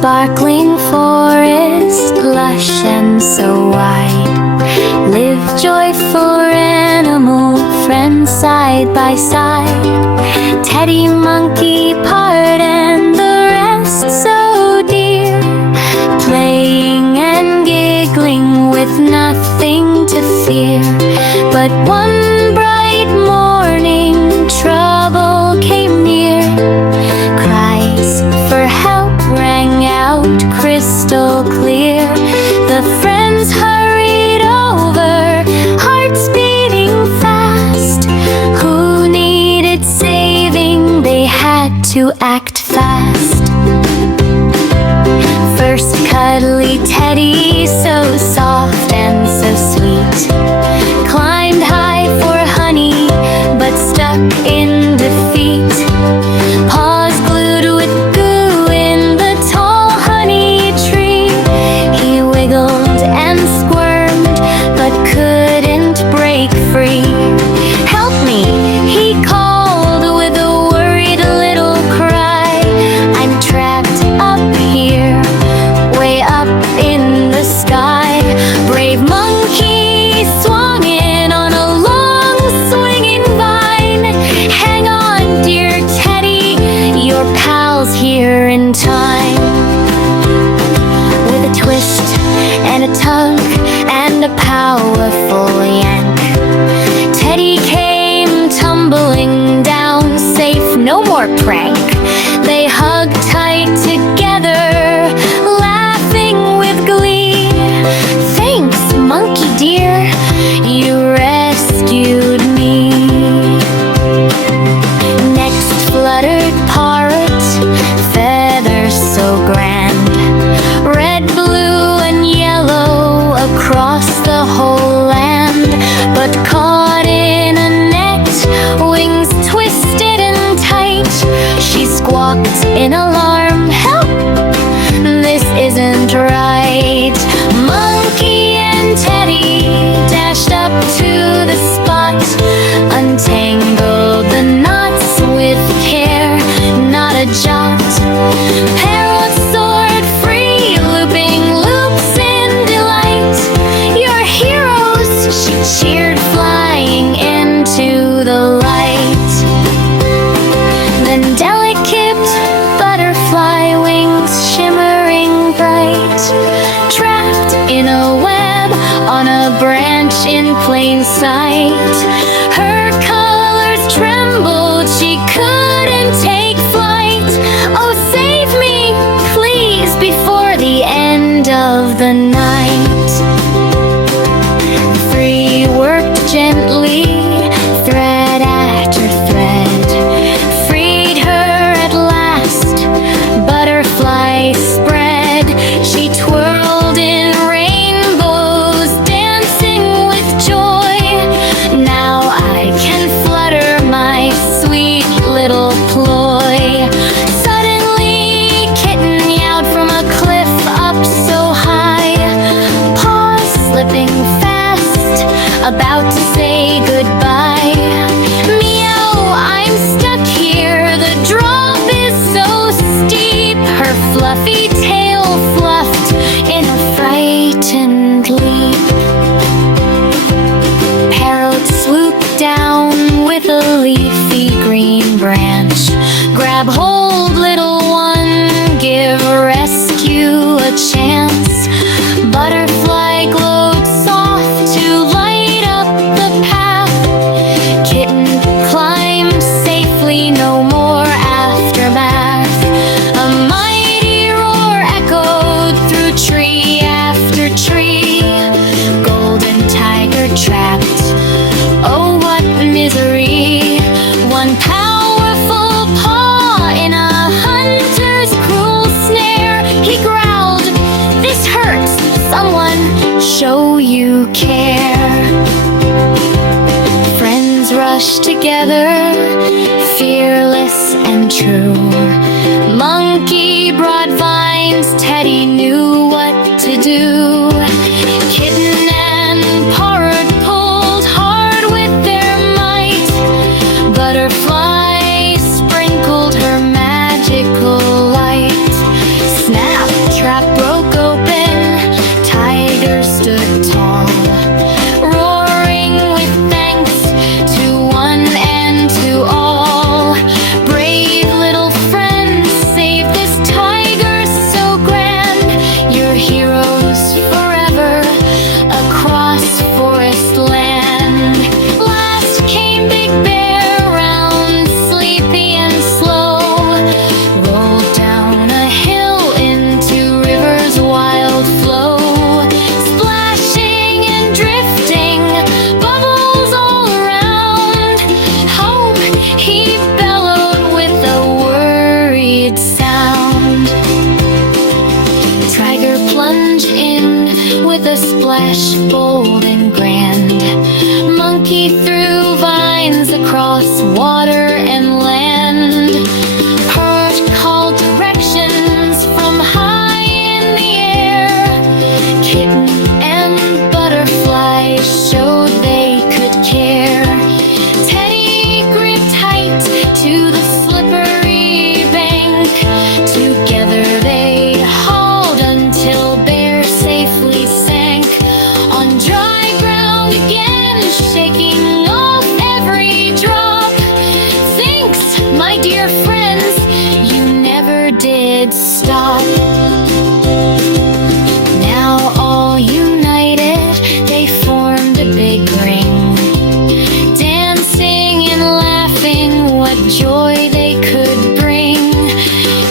sparkling forest, lush and so wide, live joyful animal friends side by side. Teddy, monkey, Parrot, and the rest so dear, playing and giggling with nothing to fear. But one bright morning trouble came near. Cries for help rang out crystal clear. The friends hurried over, hearts beating fast. Who needed saving? They had to act fast. First cuddly Teddy, so soft and so sweet, climbed high for honey, but stuck in defeat. Paws glued with goo in the tall honey tree. He wiggled and squirmed, but couldn't break free. Help me, he called with a worried little cry. I'm trapped up here, way up in the sky. Brave monkey swung in on a long swinging vine. Hang on, dear Teddy, your pal's here in time. With a twist and a tug and a powerful yank, Teddy came tumbling down, safe, no more prank. They hugged tight together, laughing with glee. Thanks, monkey dear, you rescued me. Next fluttered Parrot, feathers so grand, red, blue, and yellow across the whole land. But caught in a net, wings twisted and tight, she squawked in alarm, help, this isn't right. Monkey and Teddy dashed up to the spot, untangled the knots with care, not a jot. Parrot soared free, looping loops in delight. Your heroes, she cheered, flying into the light. Then delicate butterfly wings shimmering bright, trapped in a web on a branch in plain sight. Her colors trembled, she couldn't take flight. Oh, save me, please, before the end of the night. Free worked gently, thread after thread, freed her at last. Butterfly spread, she twirled in rainbows, dancing with joy. Now I can flutter my sweet little ploy. Suddenly, kitten meowed from a cliff up so high, paws slipping fast, about to say goodbye. Meow, I'm stuck here, the drop is so steep. Her fluffy tail fluffed in a frightened leap. Parrot swooped down with a leafy green branch. Grab hold, little one, give rescue a chance. Butterfly glowed soft to light up the path. Kitten climbed safely, no more aftermath. A mighty roar echoed through tree after tree. Golden tiger trapped, oh what misery. One powerful paw in a hunter's cruel snare. He growled, this hurts, someone show you care. Friends rushed together, fearless and true. Monkey brought vines, Teddy knew what to do. Kitten and Parrot pulled hard with their might. Butterfly sprinkled her magical light. Snap! with a splash bold and grand. Monkey threw vines across water and land. Parrot called directions from high in the air. Kitten and butterfly showed they could care. Teddy gripped tight to the slippery bank. Together they hauled until Bear safely sank on dry ground again, shaking off every drop. Thanks, my dear friends, you never did stop. Now all united, they formed a big ring, dancing and laughing, what joy they could bring.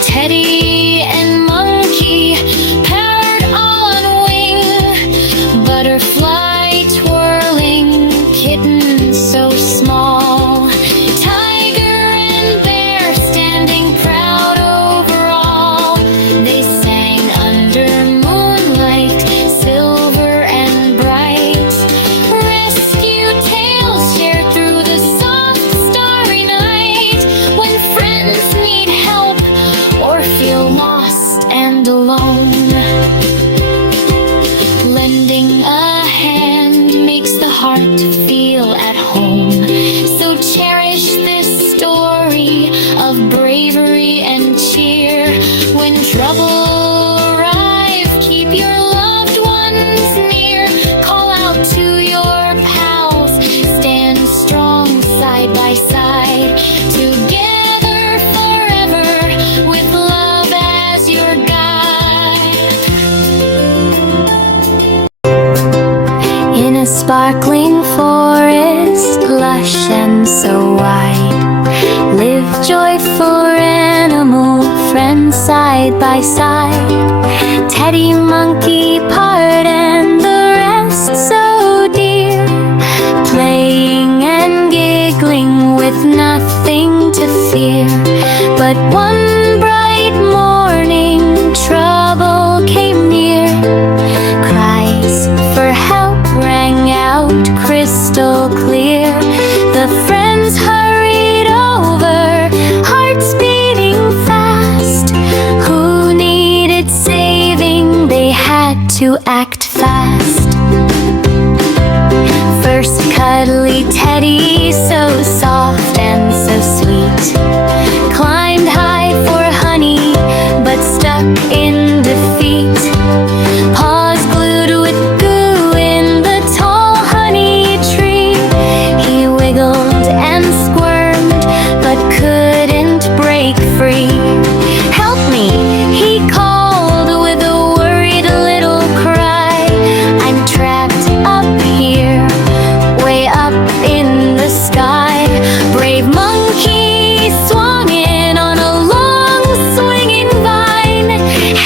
Teddy and monkey, parrot on wing, butterfly twirling, kitten so small, tiger and bear standing proud over all. They sang under moonlight, silver and bright, rescue tales shared through the soft starry night. When friends need help or feel lost and alone, lending a hand makes the heart feel at home. So cherish this story of bravery and cheer. When trouble arrive, keep your loved ones near. Call out to your pals, stand strong side by side. Together forever, with love as your guide. In a sparkling forest, lush and so wide, live joyful animal friends side by side. Teddy, monkey, part, and the rest so dear, playing and giggling with nothing to fear. But one bright morning, trouble came near. Cries for help rang out crystal clear. The friends hurried over, hearts beating fast. Who needed saving? They had to act fast. First cuddly Teddy, so soft and so sweet, climbed high for honey, but stuck in defeat. Paws glued with goo in the tall honey tree. He wiggled and squirmed, but couldn't break free. Help me, he called with a worried little cry. I'm trapped up here, way up in the sky. Brave monkey swung in on a long swinging vine.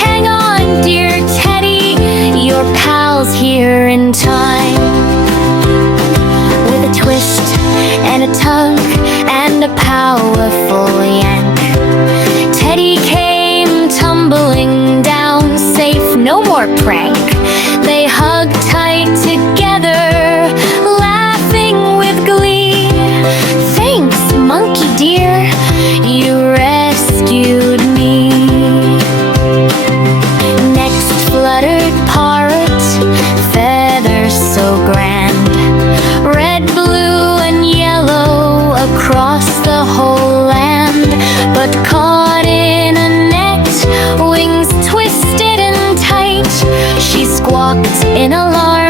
Hang on, dear Teddy, your pal's here in time. With a twist and a tug and a powerful yank, Teddy came tumbling down, safe, no more prank. They hugged tight together, laughing with glee. Thanks, monkey dear, you rescued me. Next fluttered Parrot, feathers so grand, red, blue, and yellow across the whole land. But caught in a net, wings twisted and tight, she squawked in alarm.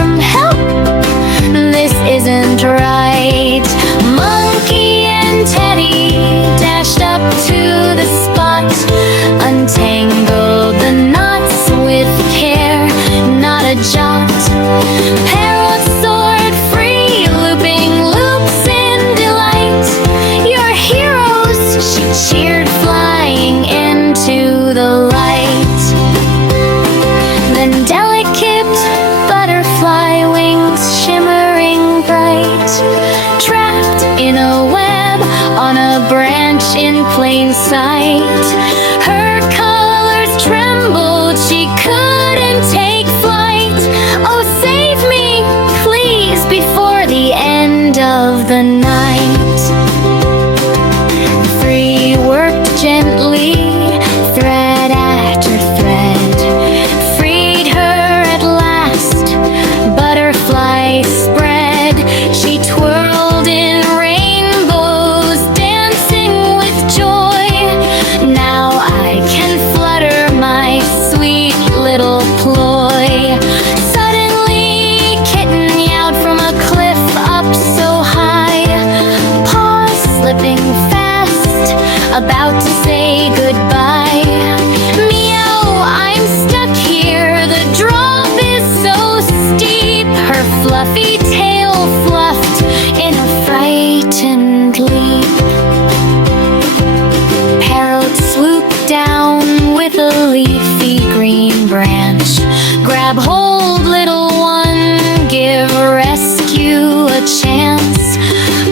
with a leafy green branch. Grab hold, little one, give rescue a chance.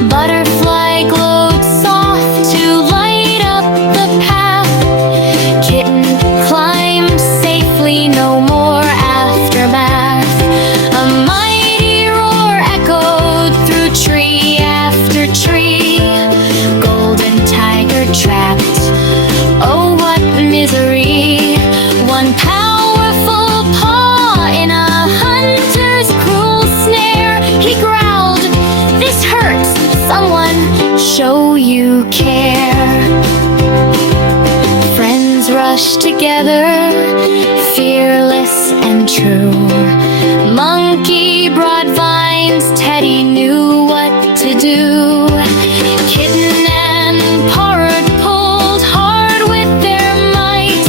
Butterfly glowed soft to light up the path. Kitten climbed safely, no more aftermath. A mighty roar echoed through tree after tree. Golden tiger trapped, oh what misery. One powerful paw in a hunter's cruel snare. He growled, "This hurts, someone show you care." Friends rushed together, fearless and true. Monkey brought vines, Teddy knew what to do. Kitten and Parrot pulled hard with their might.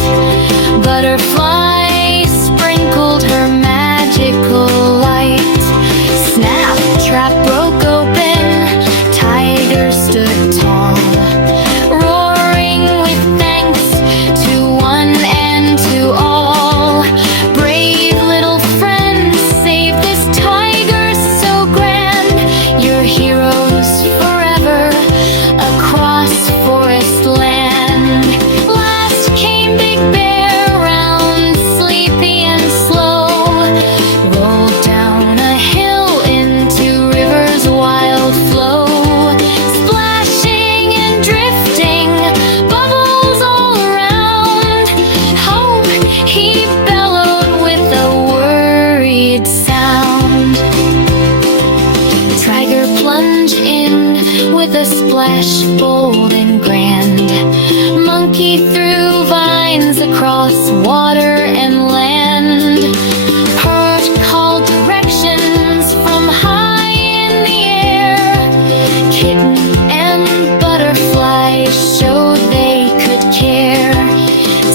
Butterfly sprinkled her magical light. Snap, trap broke open, tiger stood tall, roaring with thanks to one and to all. Brave little friends, save this tiger so grand. You're heroes forever across forest land. Last came Big Bear, round, sleepy and slow. Rolled down a hill into river's wild flow. Splashing and drifting, bubbles all around. Help, he bellowed with a worried sound. Tiger plunged in with a splash bold and grand. Monkey threw vines across water and land. Parrot called directions from high in the air. Kitten and Butterfly showed they could care.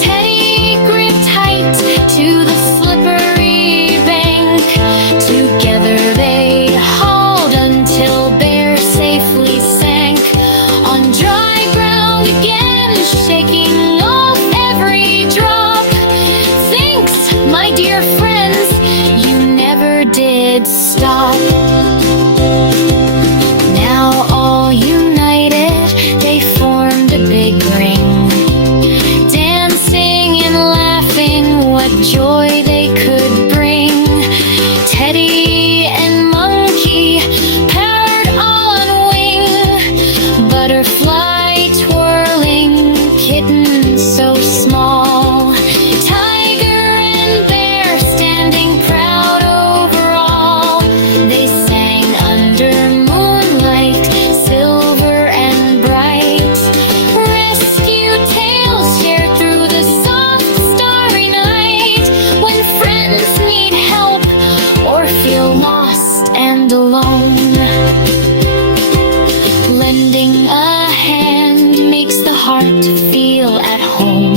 Teddy gripped tight to the slippery bank. Together they hauled until Bear safely sank on dry ground again, shaking off every drop. Thanks, my dear friends, you never did stop. Now all united, they formed a big ring, dancing and laughing, what joy they could bring. Teddy and Monkey paired on wing, Butterfly twirling, Kitten so small. Tiger and Bear standing proud over all. They sang under moonlight, silver and bright. Rescue tales shared through the soft starry night. When friends need help or feel lost and alone, lending a hand makes the heart feel at home.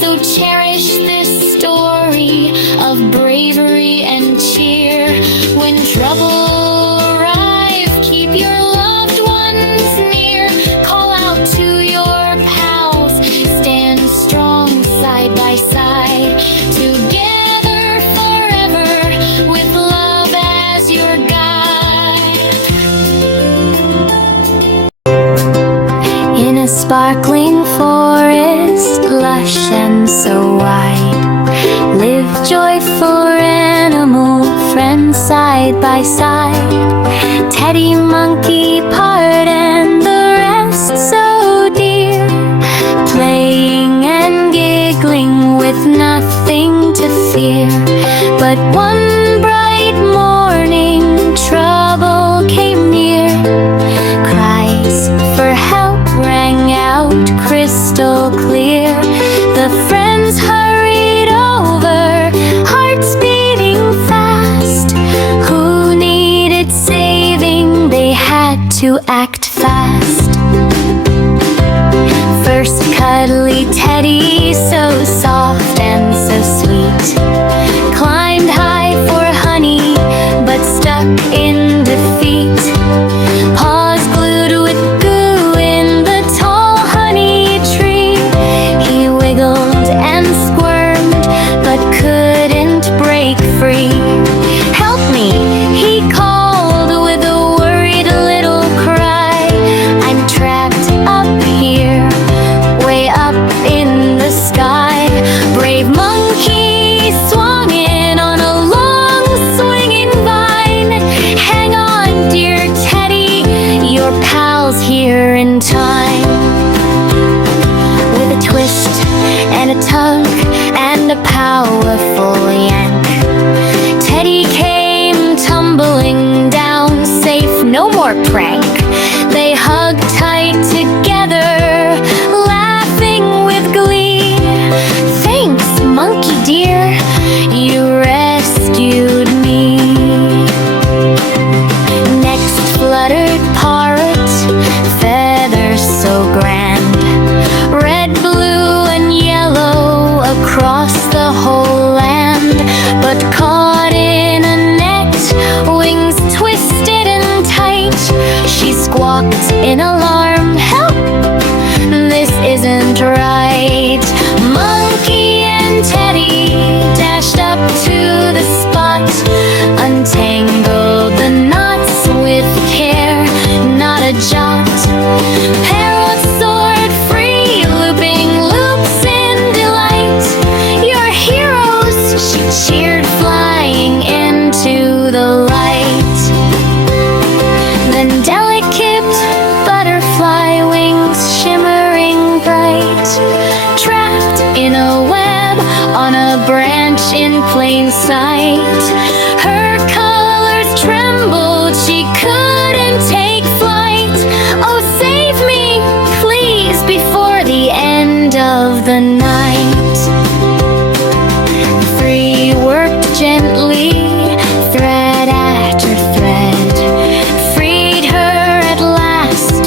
So cherish this story of bravery and cheer. When trouble arrive, keep your loved ones near. Call out to your pals, stand strong side by side. Together forever, with love as your guide. In a sparkling forest, lush and so wide, live joyful animal friends side by side. Teddy, Monkey, Parrot, and the rest so dear, playing and giggling with nothing to fear. But one bright morning, trouble came near. Cries for help rang out crystal clear. The friends hurried over, hearts beating fast. Who needed saving, they had to act fast. First cuddly Teddy, so soft and so sweet, climbed high for honey, but stuck in defeat. Paws glued with goo in the tall honey tree. He wiggled and a tug and a powerful yank. Teddy came tumbling down, safe, no more prank. They hugged tight together, laughing with glee. Thanks, monkey dear, you rescued me. Next fluttered Parrot, feathers so grand, red, blue, and yellow across the whole land. But caught in a net, wings twisted and tight, she squawked in alarm, help, this isn't right. Monkey and Teddy dashed up to the spot, untangled the knots with care, not a jot. Parrot soared free, looping loops in delight. Your heroes, she cheered, flying into the light. Then delicate butterfly wings shimmering bright, trapped in a web on a branch in plain sight. Her colors trembled, she couldn't take flight. Oh, save me, please, before the end of the night. Three worked gently, thread after thread, freed her at last.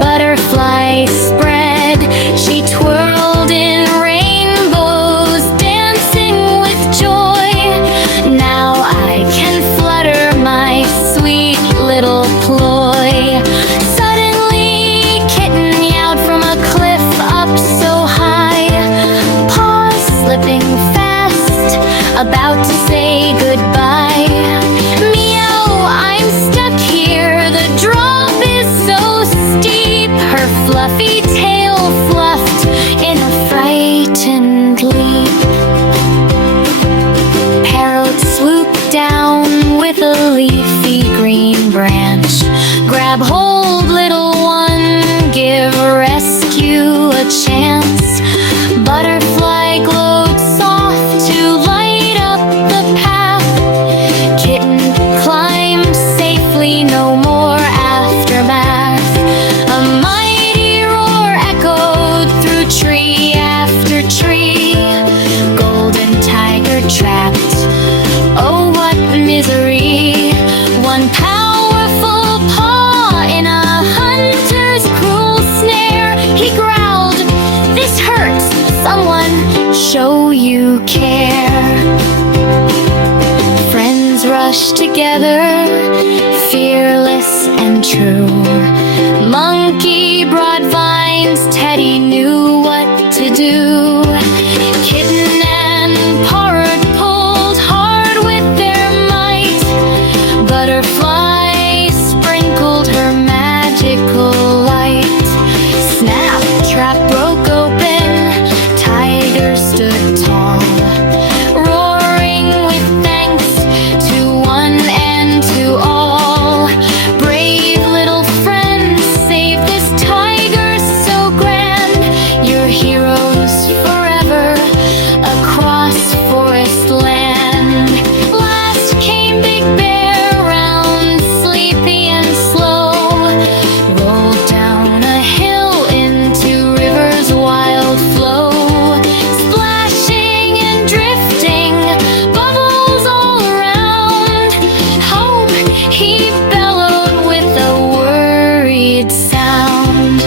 Butterfly spread, she twirled in rainbows, dancing with joy. Now I can flutter my sweet little ploy. Suddenly, kitten yowled from a cliff up so high, paws slipping fast, about to say goodbye. Meow, I'm stuck here, the drop is so steep. Her fluffy tail fluffed in a frightened leap. Parrot swooped down with a leafy green branch. Grab hold, little one, give rescue a chance. Butterfly glowed soft to light up the path. Kitten climbed safely, no more aftermath. A mighty roar echoed through tree after tree. Golden tiger trapped, oh what misery. One powerful paw in a hunter's cruel snare. He growled, this hurts, someone show you care. Friends rushed together, fearless and true. Monkey brought vines, Teddy knew what to do. Kitten and Parrot pulled hard with their might. Butterfly sprinkled her magical light. Snap, trap broke open, tiger stood tall, roaring with thanks to one and to all. Brave little friends, save this tiger so grand. Your heroes forever across forest land. Last came Big Bear, round, sleepy and slow, rolled down a hill into river's wild flow. Splashing and drifting, bubbles all around. Home, he bellowed with a worried sound.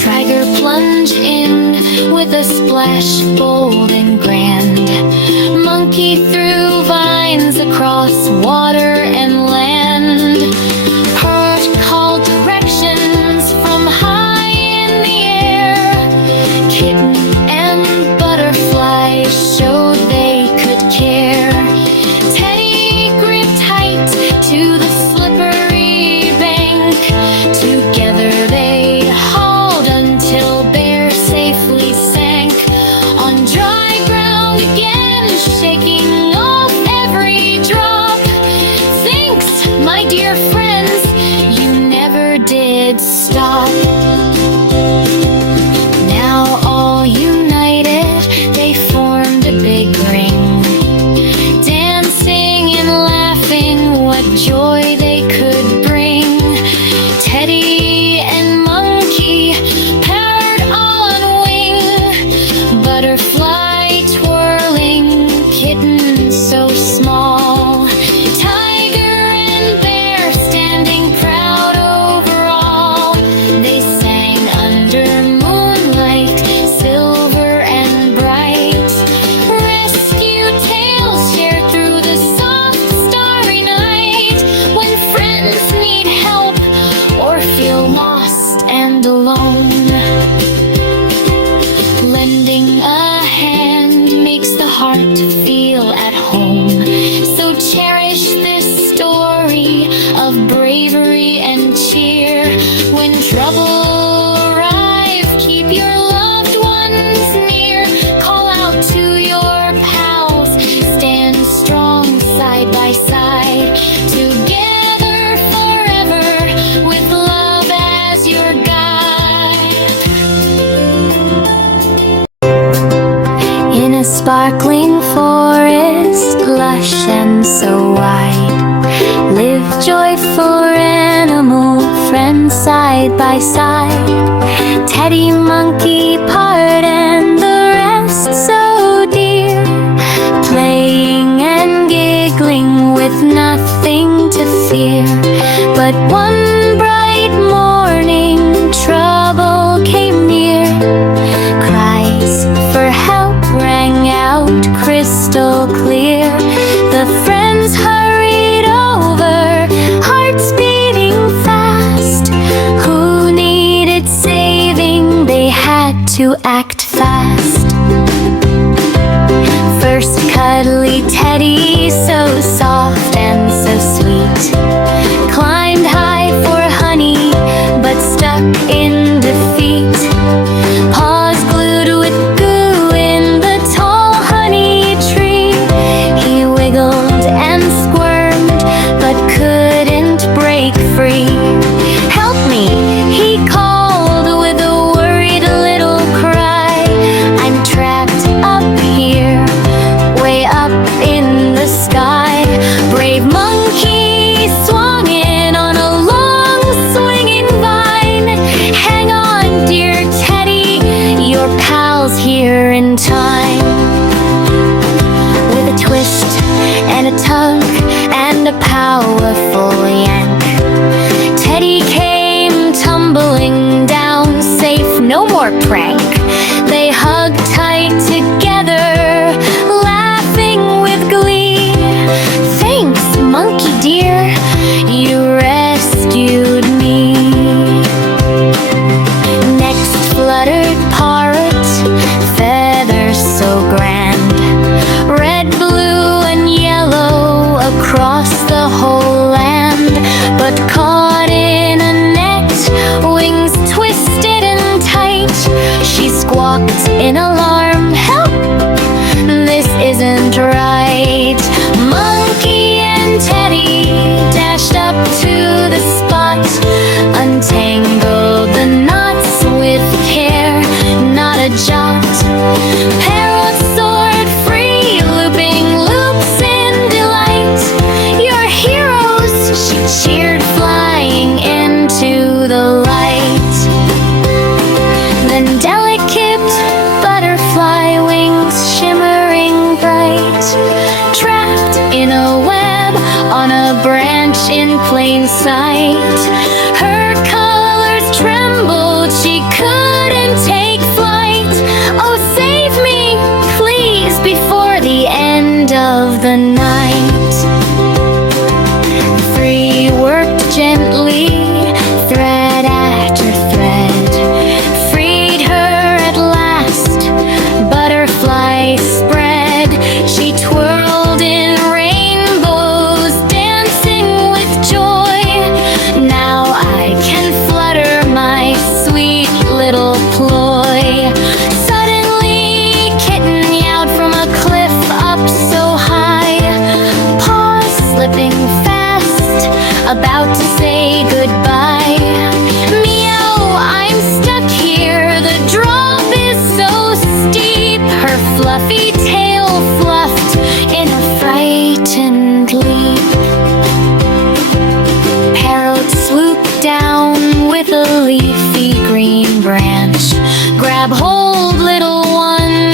Tiger plunged in with a splash bold and grand. Monkey threw vines across water and land. Parrot called directions from high in the air. Kitten and Butterfly showed they could care. Teddy gripped tight to the slippery bank. Together they hauled until Bear safely sank on dry ground again, shaking off every drop. Thanks, my dear Butterfly twirling, kitten so small. Tiger and bear standing proud over all. They sang under moonlight, silver and bright. Rescue tales shared through the soft starry night. When friends need help or feel lost and alone, lending a hand makes the heart feel at home. So cherish this story of bravery and cheer. When trouble arrives, keep your loved ones near. Call out to your pals, stand strong side by side. Together forever, with love as your guide. In a sparkling forest, lush and so wide, live joyful animal friends side by side. Teddy, monkey, Parrot, and the rest so dear, playing and giggling with nothing to fear. But one bright morning, trouble came near. Cries for help rang out crystal clear. The friends hurried over, hearts beating fast. Who needed saving? They had to act fast. First cuddly Teddy, so soft and so sweet, climbed high for honey, but stuck in defeat. Paws glued with goo in the tall honey tree. He wiggled and squirmed, but couldn't break free. Help me, he called with a worried little cry. I'm trapped up here, way up in the sky. Brave monkey swung in on a long swinging vine. Hang on, dear Teddy, your pal's here in time. With a twist and a tug and a powerful yank, Teddy came tumbling down, safe, no more prank. They hugged tight together, laughing with glee. Thanks, monkey dear, you rescued me. Next fluttered Parrot, feathers so grand, red, blue, and yellow across the whole land. But caught in a net, wings twisted and tight, she squawked in alarm, help, this isn't right. Monkey and Teddy dashed up to the spot, untangled the knots with care, not a jot. Parrot soared free, looping loops in delight. Your heroes, she cheered, flying into the light. Then delicate butterfly wings shimmering bright, trapped in a web on a branch in plain sight. Her colors trembled, she couldn't take flight. Oh, save me, please, before the end of the night. Free worked gently, thread after thread, freed her at last. Butterfly spread, she twirled in rainbows, dancing with joy. Now I can flutter my sweet little ploy. Suddenly, kitten yowled from a cliff up so high, paws slipping fast, about to say goodbye. Meow, I'm stuck here, the drop is so steep. Her fluffy tail fluffed in a frightened leap. Parrot swooped down with a leafy green branch. Grab hold, little one,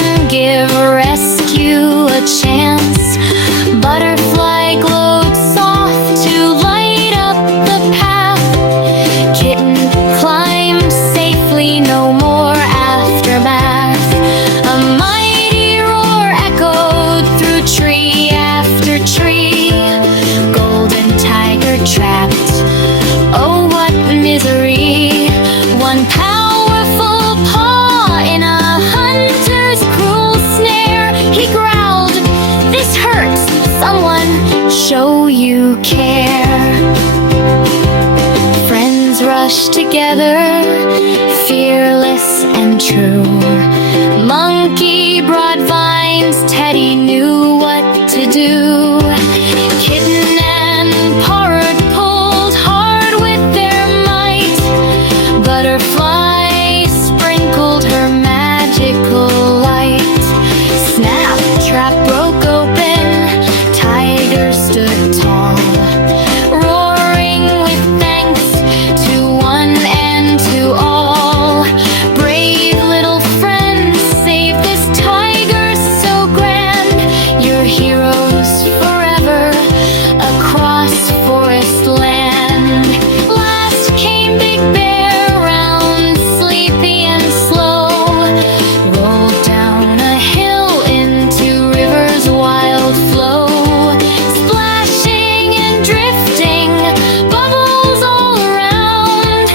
together, fearless and true. Monkey brought vines, Teddy knew what to do. Kitten and Parrot pulled hard with their might. Butterfly sprinkled her magical light. Snap, trap broke open, Tiger stood tall, roaring with thanks to one and to all. Brave little friends, save this tiger so grand. You're heroes forever across forest land. Last came Big Bear, round, sleepy and slow, rolled down a hill into river's wild flow. Splashing and drifting, bubbles all around.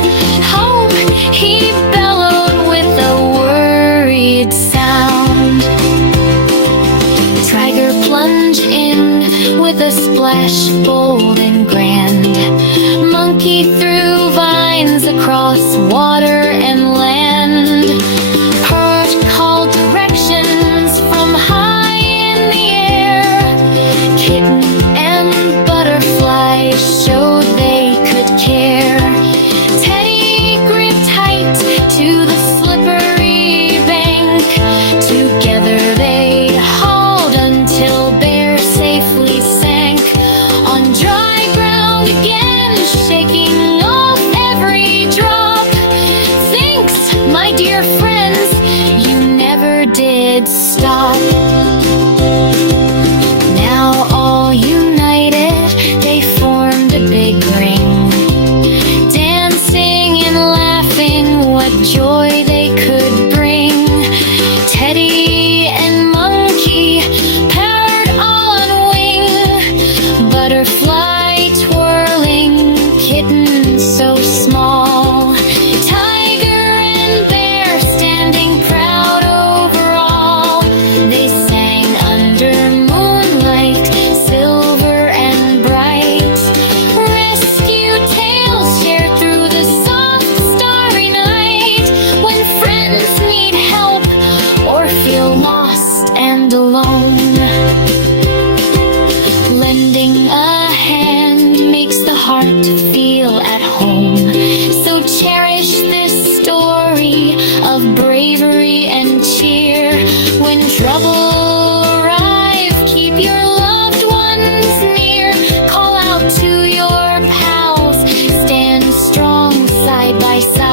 Help, he bellowed with a worried sound. Tiger plunged in with a splash bold and grand. Monkey threw vines across water and land. Parrot called directions from high in the air. Kitten and Butterfly showed they could care. Teddy gripped tight to the slippery bank. Together they hauled until Bear safely sank on dry ground again, shaking off every drop. Thanks, my dear friends, you never did stop. Now all united, they formed a big ring, dancing and laughing, what joy they could bring. Teddy and Monkey, Parrot on wing, Butterfly twirling, Kitten so small, Tiger and Bear standing proud over all. They sang under moonlight, silver and bright. Rescue tales shared through the soft starry night. When friends need help or feel lost and alone, lending a hand makes the heart feel at home. So cherish this story of bravery and cheer. When trouble arrives, keep your loved ones near. Call out to your pals, stand strong side by side.